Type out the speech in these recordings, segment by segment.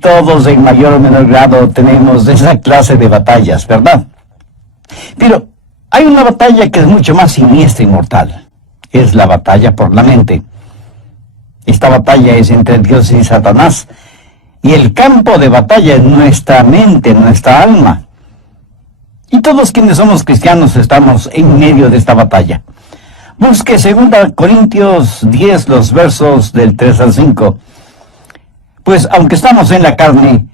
Todos en mayor o menor grado tenemos esa clase de batallas, ¿verdad? Pero hay una batalla que es mucho más siniestra y mortal. Es la batalla por la mente. Esta batalla es entre Dios y Satanás. Y el campo de batalla es nuestra mente, nuestra alma. Y todos quienes somos cristianos estamos en medio de esta batalla. Busque 2 Corintios 10, los versos del 3 al 5. Pues aunque estamos en la carne,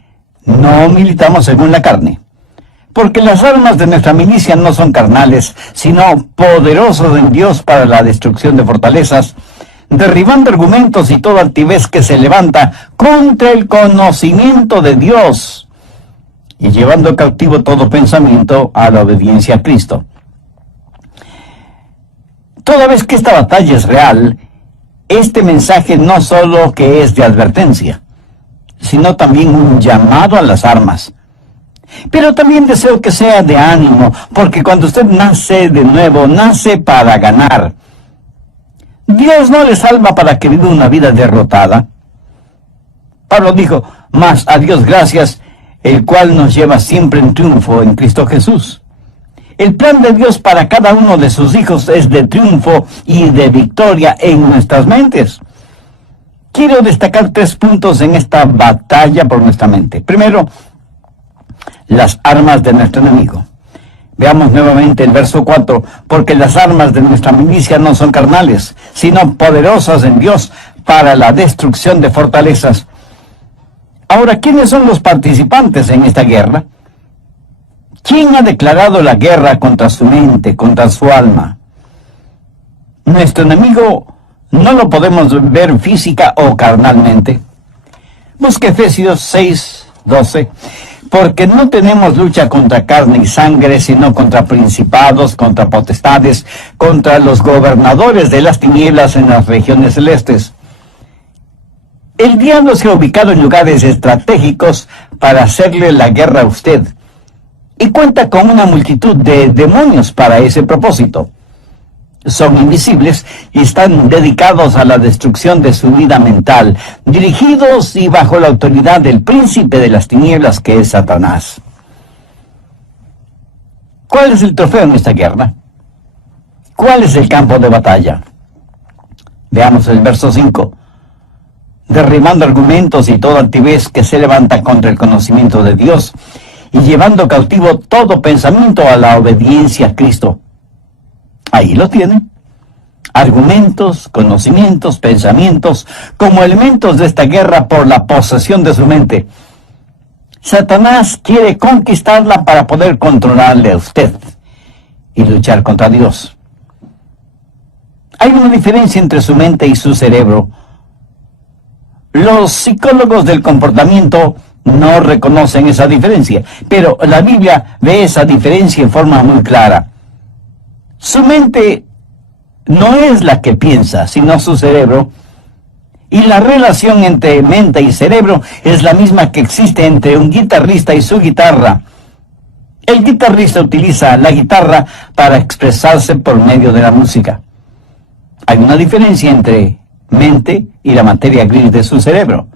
no militamos según la carne. Porque las armas de nuestra milicia no son carnales, sino poderosos en Dios para la destrucción de fortalezas, derribando argumentos y toda altivez que se levanta contra el conocimiento de Dios, y llevando cautivo todo pensamiento a la obediencia a Cristo. Toda vez que esta batalla es real, este mensaje no solo que es de advertencia, sino también un llamado a las armas. Pero también deseo que sea de ánimo, porque cuando usted nace de nuevo, nace para ganar. Dios no le salva para que viva una vida derrotada. Pablo dijo, mas a Dios gracias, el cual nos lleva siempre en triunfo en Cristo Jesús. El plan de Dios para cada uno de sus hijos es de triunfo y de victoria en nuestras mentes. Quiero destacar 3 puntos en esta batalla por nuestra mente. Primero, las armas de nuestro enemigo. Veamos nuevamente el verso 4. Porque las armas de nuestra milicia no son carnales, sino poderosas en Dios para la destrucción de fortalezas. Ahora, ¿quiénes son los participantes en esta guerra? ¿Quién ha declarado la guerra contra su mente, contra su alma? Nuestro enemigo no lo podemos ver física o carnalmente. Busque Efesios 6:12. Porque no tenemos lucha contra carne y sangre, sino contra principados, contra potestades, contra los gobernadores de las tinieblas en las regiones celestes. El diablo se ha ubicado en lugares estratégicos para hacerle la guerra a usted, y cuenta con una multitud de demonios para ese propósito. Son invisibles y están dedicados a la destrucción de su vida mental, dirigidos y bajo la autoridad del príncipe de las tinieblas, que es Satanás. ¿Cuál es el trofeo en esta guerra? ¿Cuál es el campo de batalla? Veamos el verso 5. Derribando argumentos y toda altivez que se levanta contra el conocimiento de Dios, y llevando cautivo todo pensamiento a la obediencia a Cristo. Ahí lo tienen. Argumentos, conocimientos, pensamientos, como elementos de esta guerra por la posesión de su mente. Satanás quiere conquistarla para poder controlarle a usted y luchar contra Dios. Hay una diferencia entre su mente y su cerebro. Los psicólogos del comportamiento no reconocen esa diferencia, pero la Biblia ve esa diferencia en forma muy clara. Su mente no es la que piensa, sino su cerebro. Y la relación entre mente y cerebro es la misma que existe entre un guitarrista y su guitarra. El guitarrista utiliza la guitarra para expresarse por medio de la música. Hay una diferencia entre mente y la materia gris de su cerebro.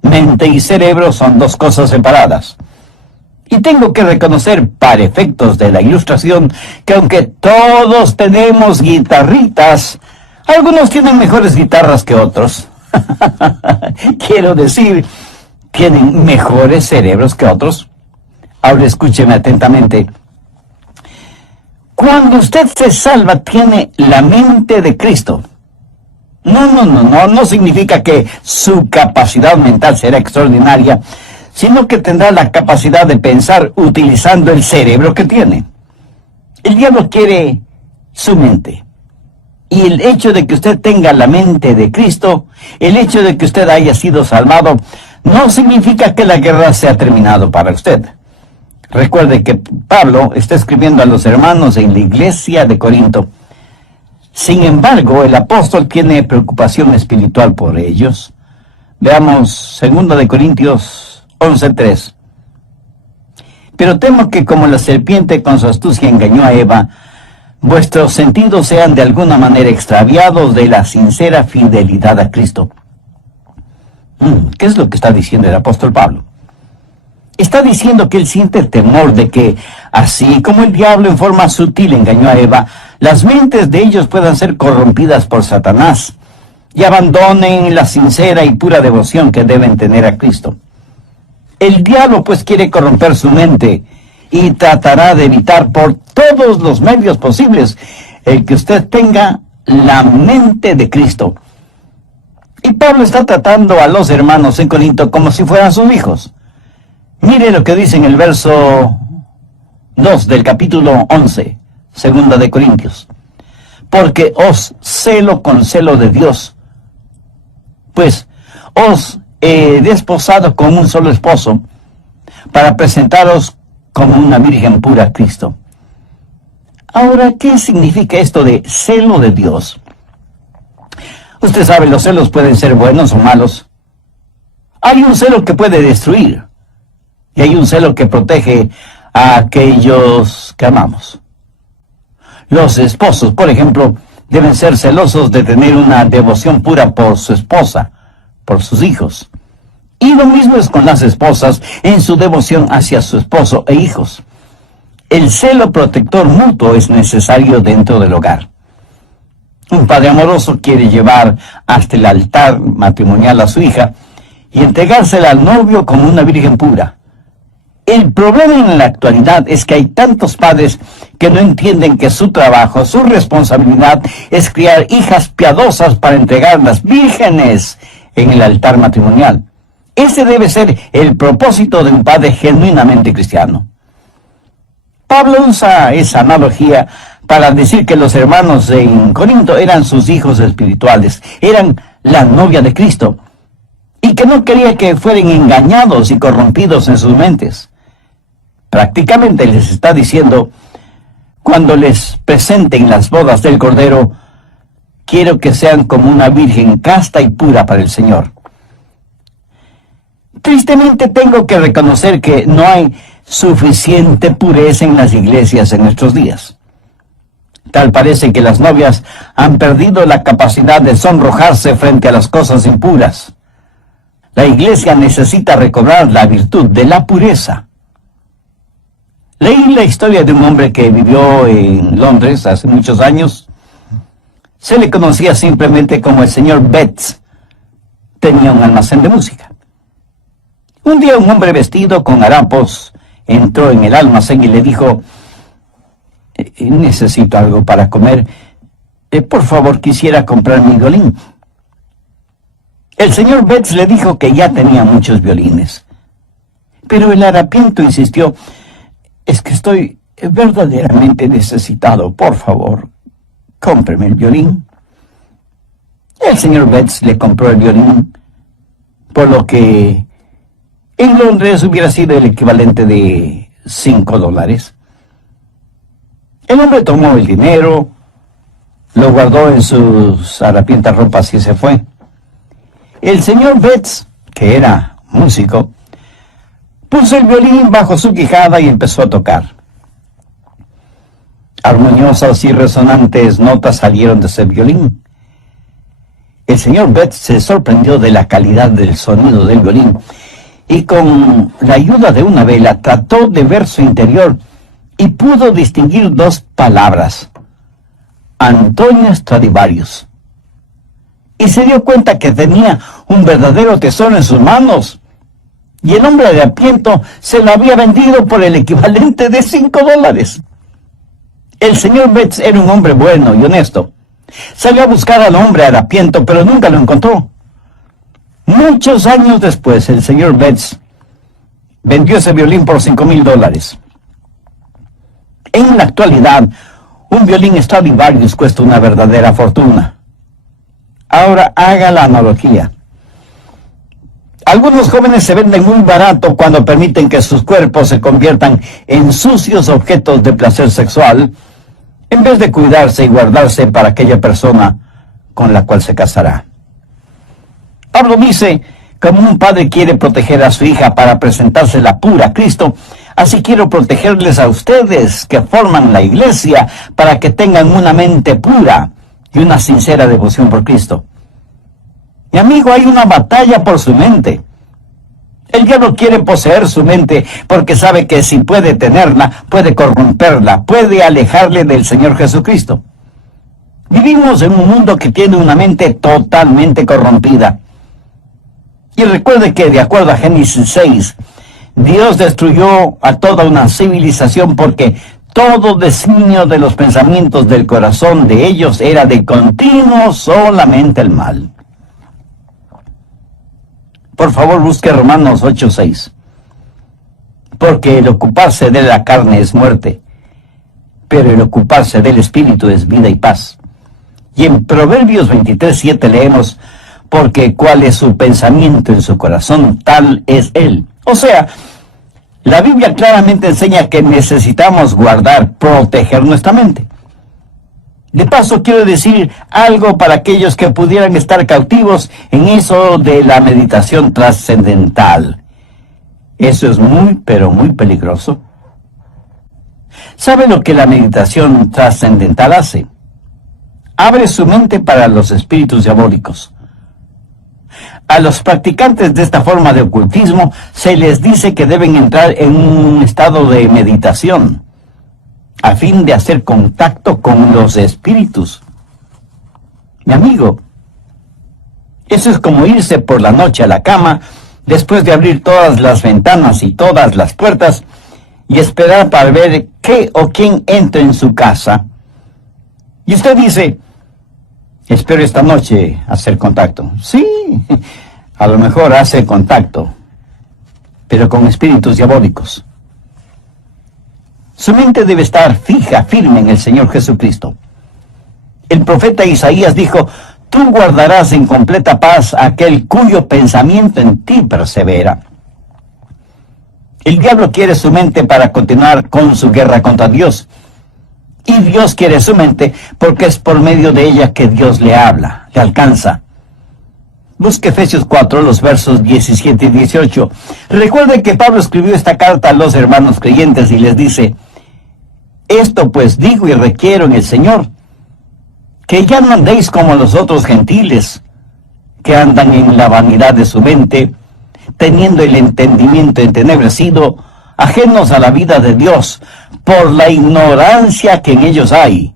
Mente y cerebro son 2 cosas separadas. Y tengo que reconocer, para efectos de la ilustración, que aunque todos tenemos guitarritas, algunos tienen mejores guitarras que otros. Quiero decir, tienen mejores cerebros que otros. Ahora escúcheme atentamente. Cuando usted se salva, tiene la mente de Cristo. No significa que su capacidad mental será extraordinaria, sino que tendrá la capacidad de pensar utilizando el cerebro que tiene. El diablo quiere su mente. Y el hecho de que usted tenga la mente de Cristo, el hecho de que usted haya sido salvado, no significa que la guerra se ha terminado para usted. Recuerde que Pablo está escribiendo a los hermanos en la iglesia de Corinto. Sin embargo, el apóstol tiene preocupación espiritual por ellos. Veamos 2 Corintios 11:3. Pero temo que como la serpiente con su astucia engañó a Eva, vuestros sentidos sean de alguna manera extraviados de la sincera fidelidad a Cristo. ¿Qué es lo que está diciendo el apóstol Pablo? Está diciendo que él siente el temor de que, así como el diablo en forma sutil engañó a Eva, las mentes de ellos puedan ser corrompidas por Satanás y abandonen la sincera y pura devoción que deben tener a Cristo. El diablo pues quiere corromper su mente y tratará de evitar por todos los medios posibles el que usted tenga la mente de Cristo. Y Pablo está tratando a los hermanos en Corinto como si fueran sus hijos. Mire lo que dice en el verso 2 del capítulo 11, segunda de Corintios. Porque os celo con celo de Dios, pues os he desposado con un solo esposo, para presentaros como una virgen pura a Cristo. Ahora, ¿qué significa esto de celo de Dios? Usted sabe, los celos pueden ser buenos o malos. Hay un celo que puede destruir, y hay un celo que protege a aquellos que amamos. Los esposos, por ejemplo, deben ser celosos de tener una devoción pura por su esposa, por sus hijos. Y lo mismo es con las esposas en su devoción hacia su esposo e hijos. El celo protector mutuo es necesario dentro del hogar. Un padre amoroso quiere llevar hasta el altar matrimonial a su hija y entregársela al novio como una virgen pura. El problema en la actualidad es que hay tantos padres que no entienden que su trabajo, su responsabilidad es criar hijas piadosas para entregarlas vírgenes en el altar matrimonial. Ese debe ser el propósito de un padre genuinamente cristiano. Pablo usa esa analogía para decir que los hermanos en Corinto eran sus hijos espirituales, eran la novia de Cristo, y que no quería que fueran engañados y corrompidos en sus mentes. Prácticamente les está diciendo, cuando les presenten las bodas del Cordero, quiero que sean como una virgen casta y pura para el Señor. Tristemente tengo que reconocer que no hay suficiente pureza en las iglesias en nuestros días. Tal parece que las novias han perdido la capacidad de sonrojarse frente a las cosas impuras. La iglesia necesita recobrar la virtud de la pureza. Leí la historia de un hombre que vivió en Londres hace muchos años. Se le conocía simplemente como el señor Betts. Tenía un almacén de música. Un día un hombre vestido con harapos entró en el almacén y le dijo, necesito algo para comer. Por favor, quisiera comprar mi violín. El señor Betts le dijo que ya tenía muchos violines. Pero el harapiento insistió, es que estoy verdaderamente necesitado. Por favor, cómpreme el violín. El señor Betts le compró el violín, por lo que en Londres hubiera sido el equivalente de $5. El hombre tomó el dinero, lo guardó en sus harapientas ropas y se fue. El señor Betts, que era músico, puso el violín bajo su quijada y empezó a tocar. Armoniosas y resonantes notas salieron de ese violín. El señor Betts se sorprendió de la calidad del sonido del violín y con la ayuda de una vela trató de ver su interior y pudo distinguir dos palabras: Antonio Stradivarius. Y se dio cuenta que tenía un verdadero tesoro en sus manos. Y el hombre harapiento se lo había vendido por el equivalente de $5. El señor Betts era un hombre bueno y honesto. Salió a buscar al hombre harapiento, pero nunca lo encontró. Muchos años después, el señor Betts vendió ese violín por $5,000. En la actualidad, un violín Stradivarius cuesta una verdadera fortuna. Ahora haga la analogía. Algunos jóvenes se venden muy barato cuando permiten que sus cuerpos se conviertan en sucios objetos de placer sexual, en vez de cuidarse y guardarse para aquella persona con la cual se casará. Pablo dice, como un padre quiere proteger a su hija para presentársela pura a Cristo, así quiero protegerles a ustedes que forman la iglesia para que tengan una mente pura y una sincera devoción por Cristo. Mi amigo, hay una batalla por su mente. El diablo quiere poseer su mente porque sabe que si puede tenerla, puede corromperla, puede alejarle del Señor Jesucristo. Vivimos en un mundo que tiene una mente totalmente corrompida. Y recuerde que, de acuerdo a Génesis 6, Dios destruyó a toda una civilización porque todo designio de los pensamientos del corazón de ellos era de continuo solamente el mal. Por favor, busque Romanos 8:6. Porque el ocuparse de la carne es muerte, pero el ocuparse del Espíritu es vida y paz. Y en Proverbios 23:7 leemos, porque cuál es su pensamiento en su corazón, tal es él. O sea, la Biblia claramente enseña que necesitamos guardar, proteger nuestra mente. De paso, quiero decir algo para aquellos que pudieran estar cautivos en eso de la meditación trascendental. Eso es muy, pero muy peligroso. ¿Sabe lo que la meditación trascendental hace? Abre su mente para los espíritus diabólicos. A los practicantes de esta forma de ocultismo se les dice que deben entrar en un estado de meditación a fin de hacer contacto con los espíritus. Mi amigo, eso es como irse por la noche a la cama después de abrir todas las ventanas y todas las puertas y esperar para ver qué o quién entra en su casa. Y usted dice, espero esta noche hacer contacto. Sí, a lo mejor hace contacto, pero con espíritus diabólicos. Su mente debe estar fija, firme en el Señor Jesucristo. El profeta Isaías dijo, tú guardarás en completa paz a aquel cuyo pensamiento en ti persevera. El diablo quiere su mente para continuar con su guerra contra Dios. Y Dios quiere su mente porque es por medio de ella que Dios le habla, le alcanza. Busque Efesios 4, los versos 17 y 18. Recuerde que Pablo escribió esta carta a los hermanos creyentes y les dice, esto pues digo y requiero en el Señor, que ya no andéis como los otros gentiles, que andan en la vanidad de su mente, teniendo el entendimiento entenebrecido, ajenos a la vida de Dios, por la ignorancia que en ellos hay,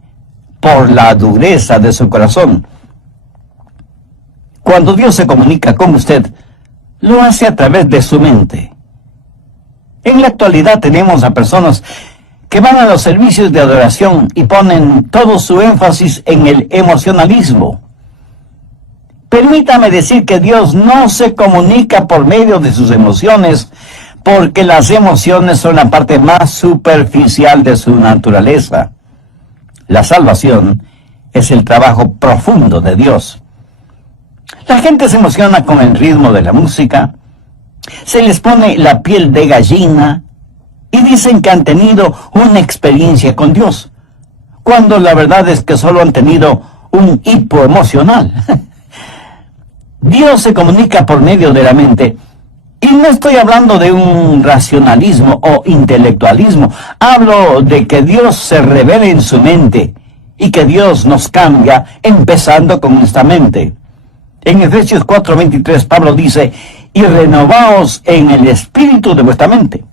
por la dureza de su corazón. Cuando Dios se comunica con usted, lo hace a través de su mente. En la actualidad tenemos a personas que van a los servicios de adoración y ponen todo su énfasis en el emocionalismo. Permítame decir que Dios no se comunica por medio de sus emociones, porque las emociones son la parte más superficial de su naturaleza. La salvación es el trabajo profundo de Dios. La gente se emociona con el ritmo de la música, se les pone la piel de gallina y dicen que han tenido una experiencia con Dios, cuando la verdad es que solo han tenido un hipo emocional. Dios se comunica por medio de la mente, y no estoy hablando de un racionalismo o intelectualismo, hablo de que Dios se revela en su mente, y que Dios nos cambia empezando con nuestra mente. En Efesios 4:23 Pablo dice, y renovaos en el espíritu de vuestra mente.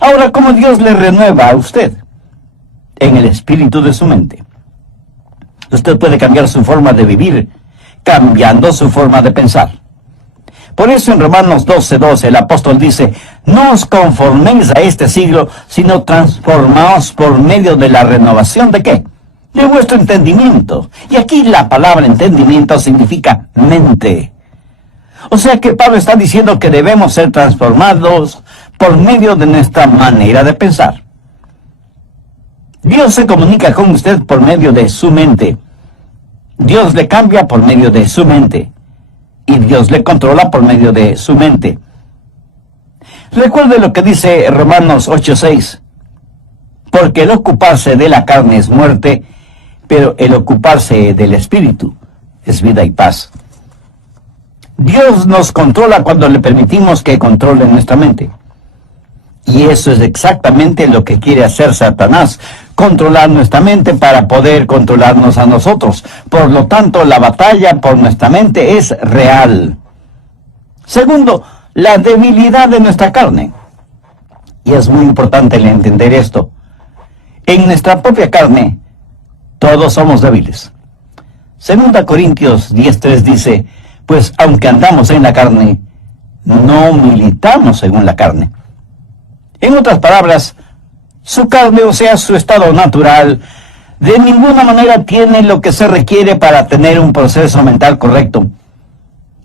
Ahora, ¿cómo Dios le renueva a usted? En el espíritu de su mente. Usted puede cambiar su forma de vivir, cambiando su forma de pensar. Por eso en Romanos 12:12 el apóstol dice, no os conforméis a este siglo, sino transformaos por medio de la renovación ¿de qué? De vuestro entendimiento. Y aquí la palabra entendimiento significa mente. O sea que Pablo está diciendo que debemos ser transformados por medio de nuestra manera de pensar. Dios se comunica con usted por medio de su mente. Dios le cambia por medio de su mente. Y Dios le controla por medio de su mente. Recuerde lo que dice Romanos 8:6. Porque el ocuparse de la carne es muerte, pero el ocuparse del espíritu es vida y paz. Dios nos controla cuando le permitimos que controle nuestra mente. Y eso es exactamente lo que quiere hacer Satanás, controlar nuestra mente para poder controlarnos a nosotros. Por lo tanto, la batalla por nuestra mente es real. Segundo, la debilidad de nuestra carne. Y es muy importante el entender esto. En nuestra propia carne, todos somos débiles. 2 Corintios 10:3 dice, pues aunque andamos en la carne, no militamos según la carne. En otras palabras, su carne, o sea, su estado natural, de ninguna manera tiene lo que se requiere para tener un proceso mental correcto.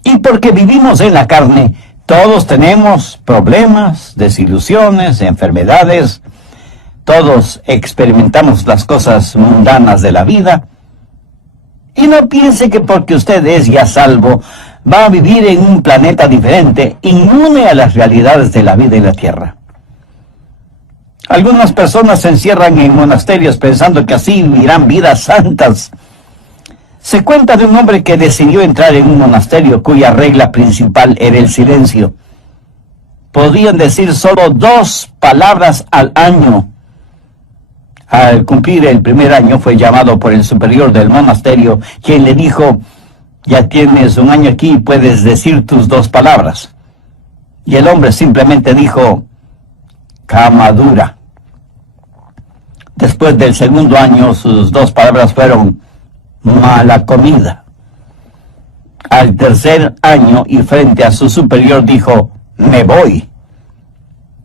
Y porque vivimos en la carne, todos tenemos problemas, desilusiones, enfermedades. Todos experimentamos las cosas mundanas de la vida. Y no piense que porque usted es ya salvo, va a vivir en un planeta diferente, inmune a las realidades de la vida en la tierra. Algunas personas se encierran en monasterios pensando que así vivirán vidas santas. Se cuenta de un hombre que decidió entrar en un monasterio cuya regla principal era el silencio. Podían decir solo 2 palabras al año. Al cumplir el primer año fue llamado por el superior del monasterio, quien le dijo, ya tienes un año aquí y puedes decir tus 2 palabras. Y el hombre simplemente dijo, cama dura. Después del segundo año, sus 2 palabras fueron, mala comida. Al tercer año y frente a su superior dijo, me voy.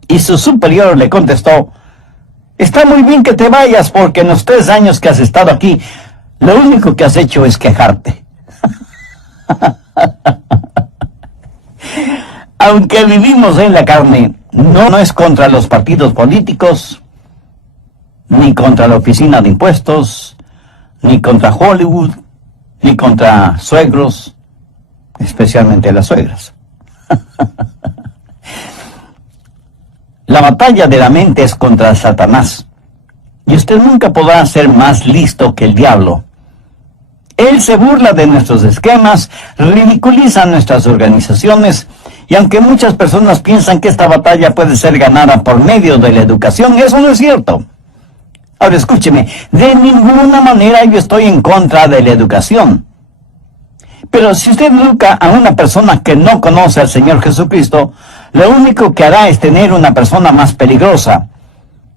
Y su superior le contestó, está muy bien que te vayas porque en los 3 años que has estado aquí, lo único que has hecho es quejarte. Aunque vivimos en la carne, no es contra los partidos políticos, ni contra la oficina de impuestos, ni contra Hollywood, ni contra suegros, especialmente las suegras. La batalla de la mente es contra Satanás, y usted nunca podrá ser más listo que el diablo. Él se burla de nuestros esquemas, ridiculiza nuestras organizaciones, y aunque muchas personas piensan que esta batalla puede ser ganada por medio de la educación, eso no es cierto. Ahora escúcheme, de ninguna manera yo estoy en contra de la educación. Pero si usted educa a una persona que no conoce al Señor Jesucristo, lo único que hará es tener una persona más peligrosa,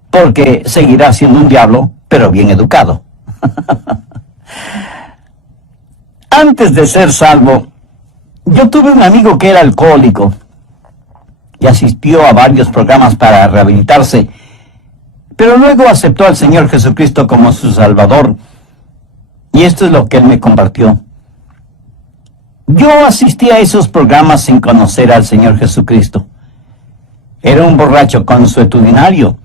porque seguirá siendo un diablo, pero bien educado. Antes de ser salvo, yo tuve un amigo que era alcohólico y asistió a varios programas para rehabilitarse, pero luego aceptó al Señor Jesucristo como su Salvador, y esto es lo que él me compartió. Yo asistí a esos programas sin conocer al Señor Jesucristo. Era un borracho consuetudinario,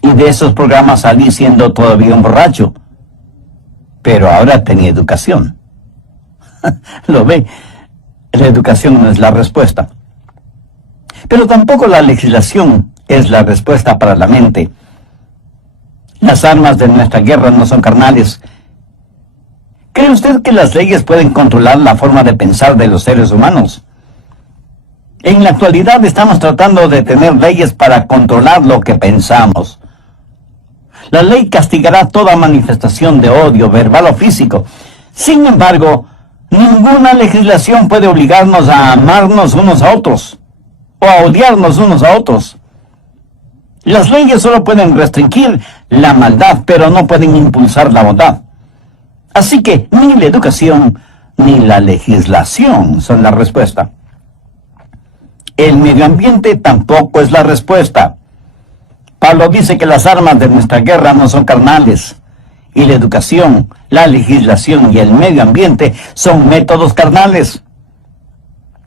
y de esos programas salí siendo todavía un borracho, pero ahora tenía educación. ¿Lo ve? La educación no es la respuesta. Pero tampoco la legislación es la respuesta para la mente. Las armas de nuestra guerra no son carnales. ¿Cree usted que las leyes pueden controlar la forma de pensar de los seres humanos? En la actualidad estamos tratando de tener leyes para controlar lo que pensamos. La ley castigará toda manifestación de odio, verbal o físico. Sin embargo, ninguna legislación puede obligarnos a amarnos unos a otros o a odiarnos unos a otros. Las leyes solo pueden restringir la maldad, pero no pueden impulsar la bondad. Así que ni la educación ni la legislación son la respuesta. El medio ambiente tampoco es la respuesta. Pablo dice que las armas de nuestra guerra no son carnales, y la educación, la legislación y el medio ambiente son métodos carnales.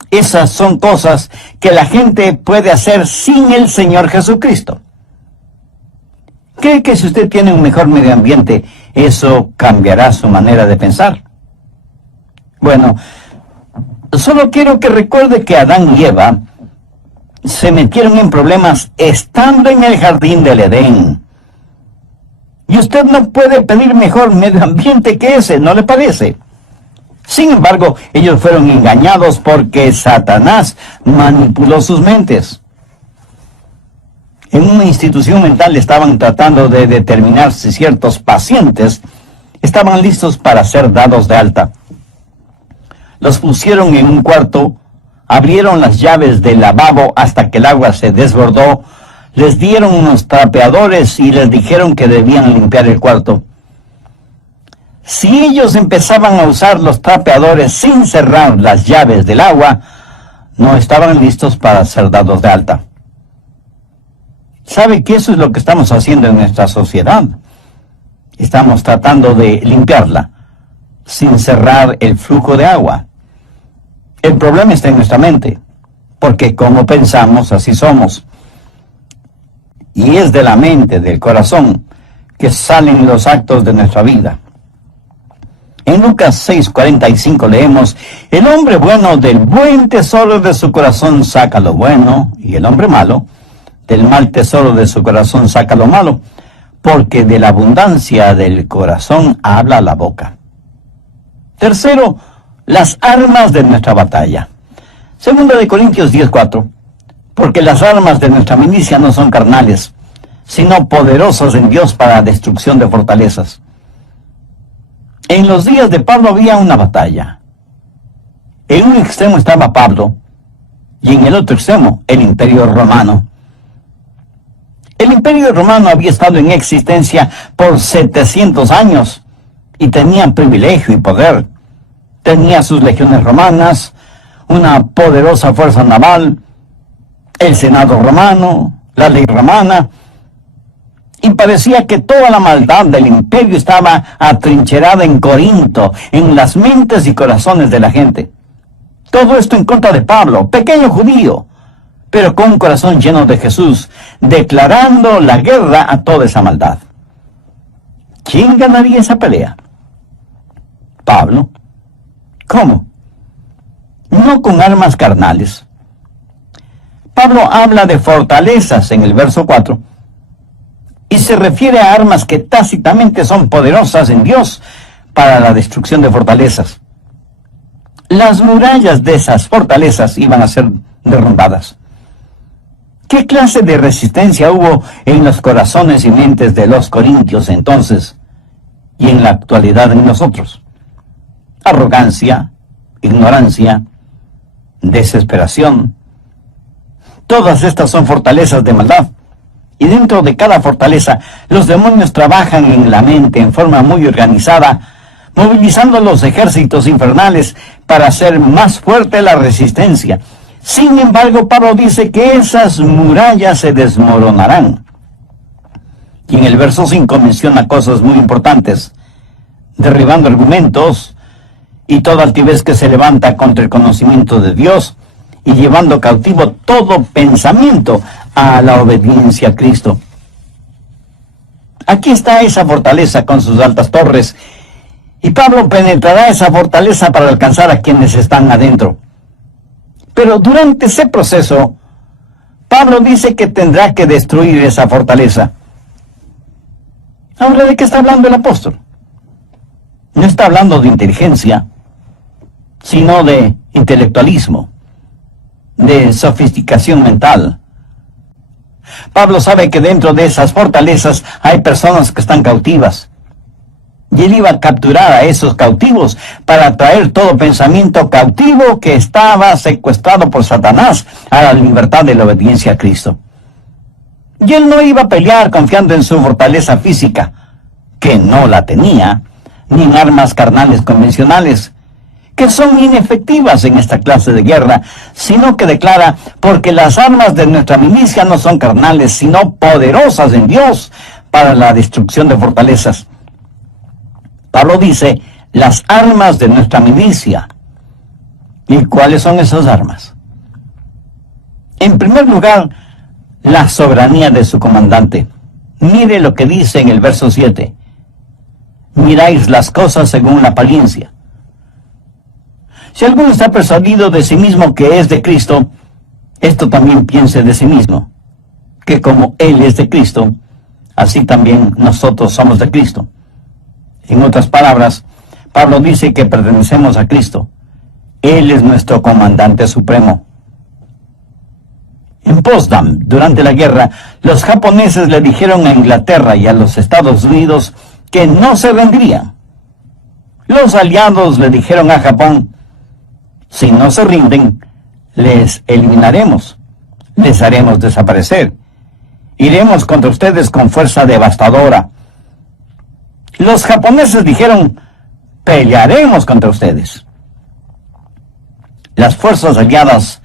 Esas son cosas que la gente puede hacer sin el Señor Jesucristo. ¿Cree que si usted tiene un mejor medio ambiente, eso cambiará su manera de pensar? Bueno, solo quiero que recuerde que Adán y Eva se metieron en problemas estando en el jardín del Edén. Y usted no puede pedir mejor medio ambiente que ese, ¿no le parece? Sin embargo, ellos fueron engañados porque Satanás manipuló sus mentes. En una institución mental estaban tratando de determinar si ciertos pacientes estaban listos para ser dados de alta. Los pusieron en un cuarto, abrieron las llaves del lavabo hasta que el agua se desbordó, les dieron unos trapeadores y les dijeron que debían limpiar el cuarto. Si ellos empezaban a usar los trapeadores sin cerrar las llaves del agua, no estaban listos para ser dados de alta. ¿Sabe que eso es lo que estamos haciendo en nuestra sociedad? Estamos tratando de limpiarla sin cerrar el flujo de agua. El problema está en nuestra mente, porque como pensamos, así somos. Y es de la mente, del corazón, que salen los actos de nuestra vida. En Lucas 6:45 leemos: el hombre bueno del buen tesoro de su corazón saca lo bueno, y el hombre malo del mal tesoro de su corazón saca lo malo, porque de la abundancia del corazón habla la boca. Tercero, las armas de nuestra batalla. Segunda de Corintios 10:4, porque las armas de nuestra milicia no son carnales, sino poderosas en Dios para la destrucción de fortalezas. En los días de Pablo había una batalla. En un extremo estaba Pablo, y en el otro extremo el Imperio Romano. El Imperio Romano había estado en existencia por 700 años, y tenía privilegio y poder. Tenía sus legiones romanas, una poderosa fuerza naval, el Senado romano, la ley romana, y parecía que toda la maldad del imperio estaba atrincherada en Corinto, en las mentes y corazones de la gente. Todo esto en contra de Pablo, pequeño judío, pero con un corazón lleno de Jesús, declarando la guerra a toda esa maldad. ¿Quién ganaría esa pelea? Pablo. ¿Cómo? No con armas carnales. Pablo habla de fortalezas en el verso 4, y se refiere a armas que tácitamente son poderosas en Dios para la destrucción de fortalezas. Las murallas de esas fortalezas iban a ser derrumbadas. ¿Qué clase de resistencia hubo en los corazones y mentes de los corintios entonces y en la actualidad en nosotros? Arrogancia, ignorancia, desesperación. Todas estas son fortalezas de maldad. Y dentro de cada fortaleza, los demonios trabajan en la mente en forma muy organizada, movilizando los ejércitos infernales para hacer más fuerte la resistencia. Sin embargo, Pablo dice que esas murallas se desmoronarán. Y en el verso 5 menciona cosas muy importantes: derribando argumentos y toda altivez que se levanta contra el conocimiento de Dios, y llevando cautivo todo pensamiento a la obediencia a Cristo. Aquí está esa fortaleza con sus altas torres, y Pablo penetrará esa fortaleza para alcanzar a quienes están adentro. Pero durante ese proceso, Pablo dice que tendrá que destruir esa fortaleza. Ahora, ¿de qué está hablando el apóstol? No está hablando de inteligencia, sino de intelectualismo, de sofisticación mental. Pablo sabe que dentro de esas fortalezas hay personas que están cautivas, y él iba a capturar a esos cautivos para traer todo pensamiento cautivo que estaba secuestrado por Satanás a la libertad de la obediencia a Cristo. Y él no iba a pelear confiando en su fortaleza física, que no la tenía, ni en armas carnales convencionales, que son inefectivas en esta clase de guerra, sino que declara: porque las armas de nuestra milicia no son carnales, sino poderosas en Dios para la destrucción de fortalezas. Pablo dice: las armas de nuestra milicia. ¿Y cuáles son esas armas? En primer lugar, la soberanía de su comandante. Mire lo que dice en el verso 7. Miráis las cosas según la apariencia. Si alguno está persuadido de sí mismo que es de Cristo, esto también piense de sí mismo, que como Él es de Cristo, así también nosotros somos de Cristo. En otras palabras, Pablo dice que pertenecemos a Cristo. Él es nuestro comandante supremo. En Potsdam, durante la guerra, los japoneses le dijeron a Inglaterra y a los Estados Unidos que no se rendirían. Los aliados le dijeron a Japón: si no se rinden, les eliminaremos, les haremos desaparecer, iremos contra ustedes con fuerza devastadora. Los japoneses dijeron: pelearemos contra ustedes. Las fuerzas aliadas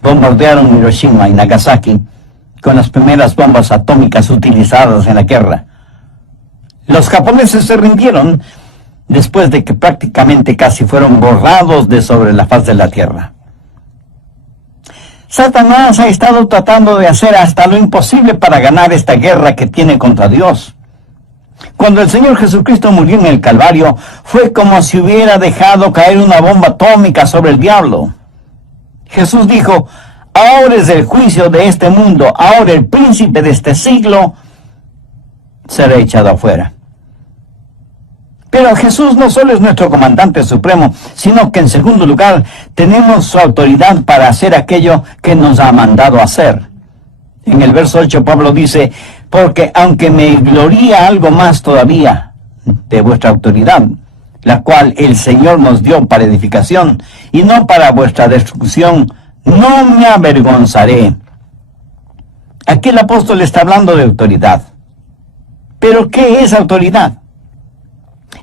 bombardearon Hiroshima y Nagasaki con las primeras bombas atómicas utilizadas en la guerra. Los japoneses se rindieron después de que prácticamente casi fueron borrados de sobre la faz de la tierra. Satanás ha estado tratando de hacer hasta lo imposible para ganar esta guerra que tiene contra Dios. Cuando el Señor Jesucristo murió en el Calvario, fue como si hubiera dejado caer una bomba atómica sobre el diablo. Jesús dijo: ahora es el juicio de este mundo, ahora el príncipe de este siglo será echado afuera. Pero Jesús no solo es nuestro comandante supremo, sino que en segundo lugar tenemos su autoridad para hacer aquello que nos ha mandado hacer. En el verso 8 Pablo dice: porque aunque me gloría algo más todavía de vuestra autoridad, la cual el Señor nos dio para edificación y no para vuestra destrucción, no me avergonzaré. Aquí el apóstol está hablando de autoridad. ¿Pero qué es autoridad?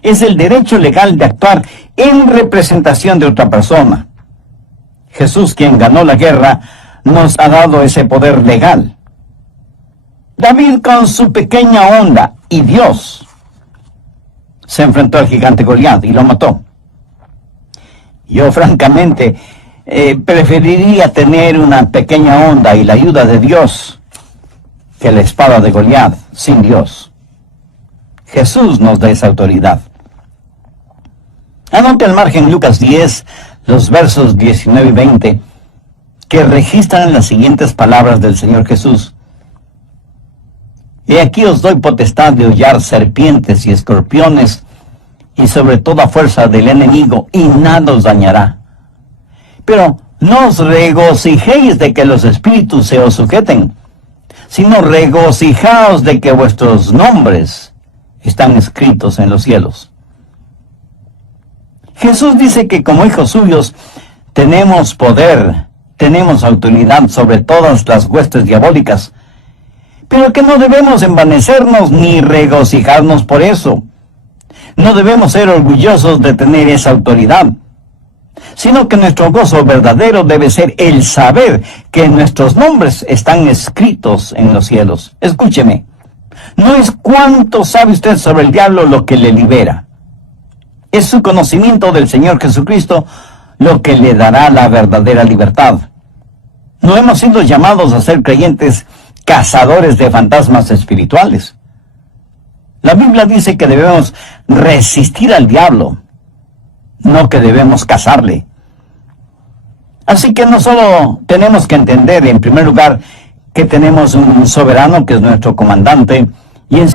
Es el derecho legal de actuar en representación de otra persona. Jesús, quien ganó la guerra, nos ha dado ese poder legal. David, con su pequeña onda, y Dios, se enfrentó al gigante Goliat y lo mató. Yo francamente preferiría tener una pequeña onda y la ayuda de Dios que la espada de Goliat sin Dios. Jesús nos da esa autoridad. Anote al margen Lucas 10, los versos 19 y 20, que registran las siguientes palabras del Señor Jesús. He aquí os doy potestad de hollar serpientes y escorpiones, y sobre toda fuerza del enemigo, y nada os dañará. Pero no os regocijéis de que los espíritus se os sujeten, sino regocijaos de que vuestros nombres están escritos en los cielos. Jesús dice que como hijos suyos tenemos poder, tenemos autoridad sobre todas las huestes diabólicas, pero que no debemos envanecernos ni regocijarnos por eso. No debemos ser orgullosos de tener esa autoridad, sino que nuestro gozo verdadero debe ser el saber que nuestros nombres están escritos en los cielos. Escúcheme, no es cuánto sabe usted sobre el diablo lo que le libera. Es su conocimiento del Señor Jesucristo lo que le dará la verdadera libertad. No hemos sido llamados a ser creyentes cazadores de fantasmas espirituales. La Biblia dice que debemos resistir al diablo, no que debemos cazarle. Así que no solo tenemos que entender, en primer lugar, que tenemos un soberano que es nuestro comandante, y en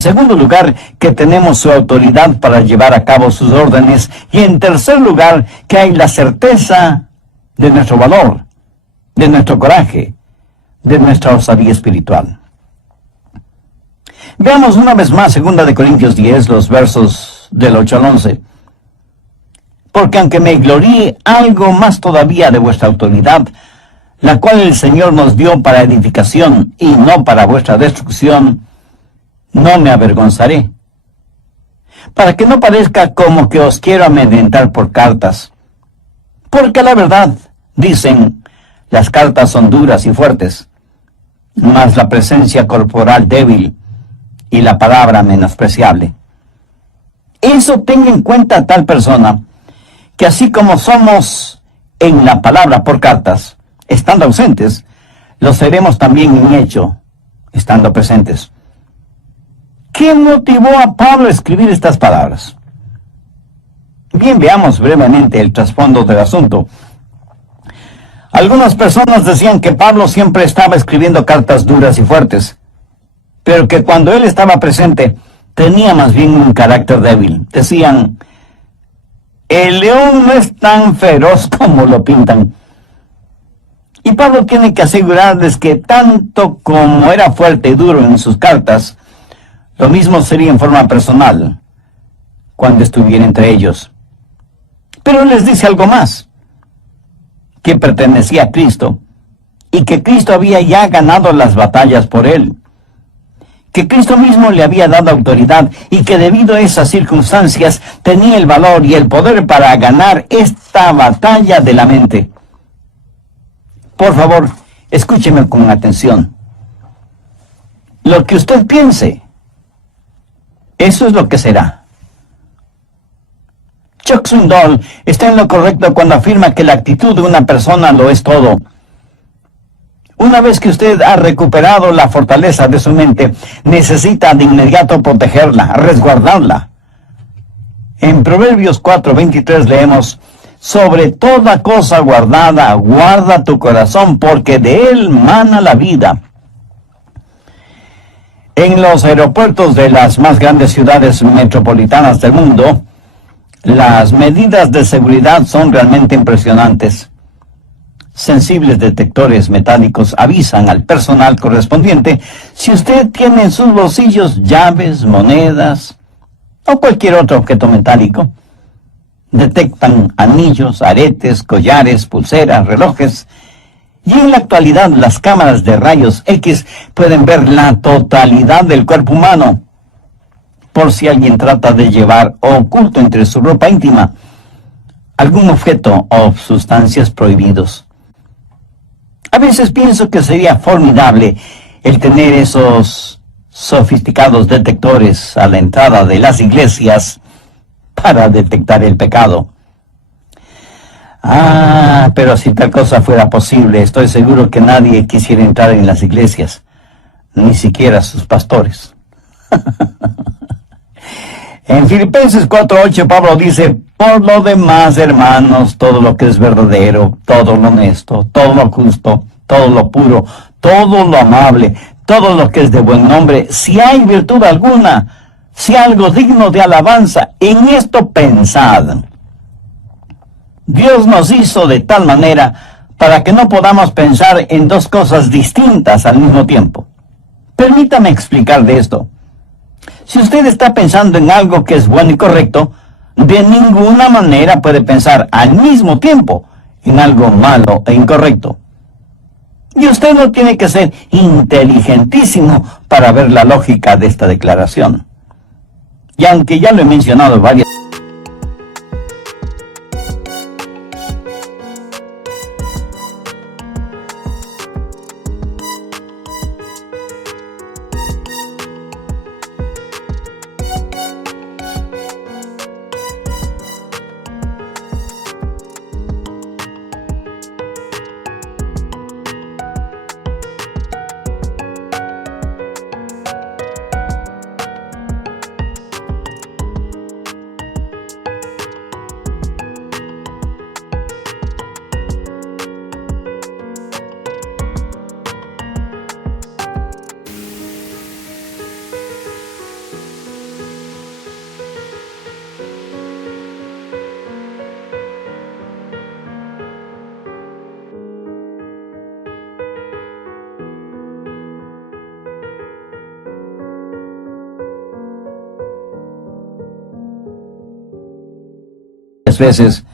segundo lugar, que tenemos su autoridad para llevar a cabo sus órdenes, y en tercer lugar, que hay la certeza de nuestro valor, de nuestro coraje, de nuestra osadía espiritual. Veamos una vez más 2 Corintios 10, los versos del 8 al 11. Porque aunque me gloríe algo más todavía de vuestra autoridad, la cual el Señor nos dio para edificación y no para vuestra destrucción, no me avergonzaré, para que no parezca como que os quiero amedrentar por cartas. Porque la verdad, dicen, las cartas son duras y fuertes, mas la presencia corporal débil y la palabra menospreciable. Eso tenga en cuenta tal persona, que así como somos en la palabra por cartas, estando ausentes, lo seremos también en hecho, estando presentes. ¿Qué motivó a Pablo a escribir estas palabras? Bien, veamos brevemente el trasfondo del asunto. Algunas personas decían que Pablo siempre estaba escribiendo cartas duras y fuertes, pero que cuando él estaba presente tenía más bien un carácter débil. Decían, el león no es tan feroz como lo pintan. Y Pablo tiene que asegurarles que tanto como era fuerte y duro en sus cartas, lo mismo sería en forma personal, cuando estuviera entre ellos. Pero les dice algo más, que pertenecía a Cristo, y que Cristo había ya ganado las batallas por él, que Cristo mismo le había dado autoridad, y que debido a esas circunstancias tenía el valor y el poder para ganar esta batalla de la mente. Por favor, escúcheme con atención. Lo que usted piense, eso es lo que será. Chuck Swindoll está en lo correcto cuando afirma que la actitud de una persona lo es todo. Una vez que usted ha recuperado la fortaleza de su mente, necesita de inmediato protegerla, resguardarla. En Proverbios 4:23 leemos, sobre toda cosa guardada, guarda tu corazón, porque de él mana la vida. En los aeropuertos de las más grandes ciudades metropolitanas del mundo, las medidas de seguridad son realmente impresionantes. Sensibles detectores metálicos avisan al personal correspondiente si usted tiene en sus bolsillos llaves, monedas o cualquier otro objeto metálico. Detectan anillos, aretes, collares, pulseras, relojes. Y en la actualidad las cámaras de rayos X pueden ver la totalidad del cuerpo humano, por si alguien trata de llevar oculto entre su ropa íntima algún objeto o sustancias prohibidos. A veces pienso que sería formidable el tener esos sofisticados detectores a la entrada de las iglesias para detectar el pecado. Pero si tal cosa fuera posible, estoy seguro que nadie quisiera entrar en las iglesias, ni siquiera sus pastores. En Filipenses 4:8 Pablo dice, por lo demás, hermanos, todo lo que es verdadero, todo lo honesto, todo lo justo, todo lo puro, todo lo amable, todo lo que es de buen nombre, si hay virtud alguna, si algo digno de alabanza, en esto pensad. Dios nos hizo de tal manera para que no podamos pensar en dos cosas distintas al mismo tiempo. Permítame explicar de esto. Si usted está pensando en algo que es bueno y correcto, de ninguna manera puede pensar al mismo tiempo en algo malo e incorrecto. Y usted no tiene que ser inteligentísimo para ver la lógica de esta declaración. Y aunque ya lo he mencionado varias veces, muchas veces,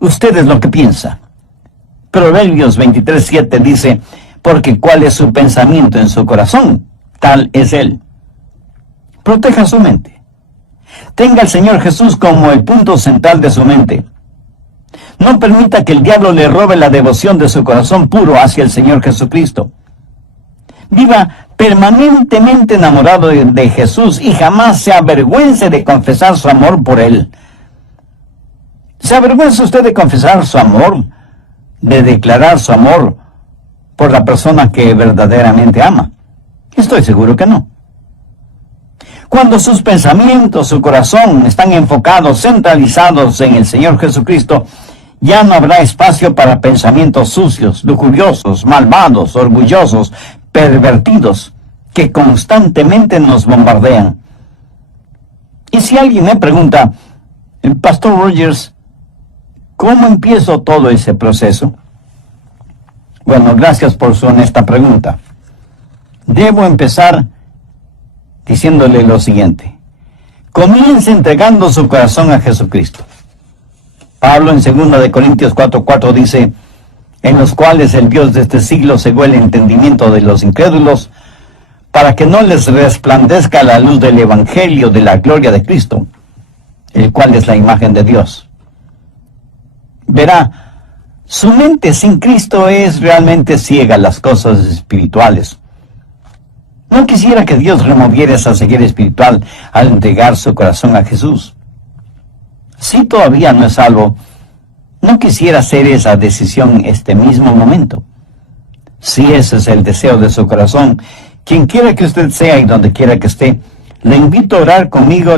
usted es lo que piensa. Proverbios 23:7 dice, porque cuál es su pensamiento en su corazón, tal es él. Proteja su mente. Tenga al Señor Jesús como el punto central de su mente. No permita que el diablo le robe la devoción de su corazón puro hacia el Señor Jesucristo. Viva permanentemente enamorado de Jesús y jamás se avergüence de confesar su amor por Él. ¿Se avergüenza usted de confesar su amor, de declarar su amor por la persona que verdaderamente ama? Estoy seguro que no. Cuando sus pensamientos, su corazón están enfocados, centralizados en el Señor Jesucristo, ya no habrá espacio para pensamientos sucios, lujuriosos, malvados, orgullosos, pervertidos, que constantemente nos bombardean. Y si alguien me pregunta, Pastor Rogers, ¿cómo empiezo todo ese proceso? Bueno, gracias por su honesta pregunta. Debo empezar diciéndole lo siguiente. Comience entregando su corazón a Jesucristo. Pablo en 2 Corintios 4:4 dice, en los cuales el Dios de este siglo cegó el entendimiento de los incrédulos, para que no les resplandezca la luz del Evangelio de la gloria de Cristo, el cual es la imagen de Dios. Verá, su mente sin Cristo es realmente ciega a las cosas espirituales. No quisiera que Dios removiera esa ceguera espiritual al entregar su corazón a Jesús. Si todavía no es salvo, no quisiera hacer esa decisión este mismo momento. Si ese es el deseo de su corazón, quien quiera que usted sea y donde quiera que esté, le invito a orar conmigo.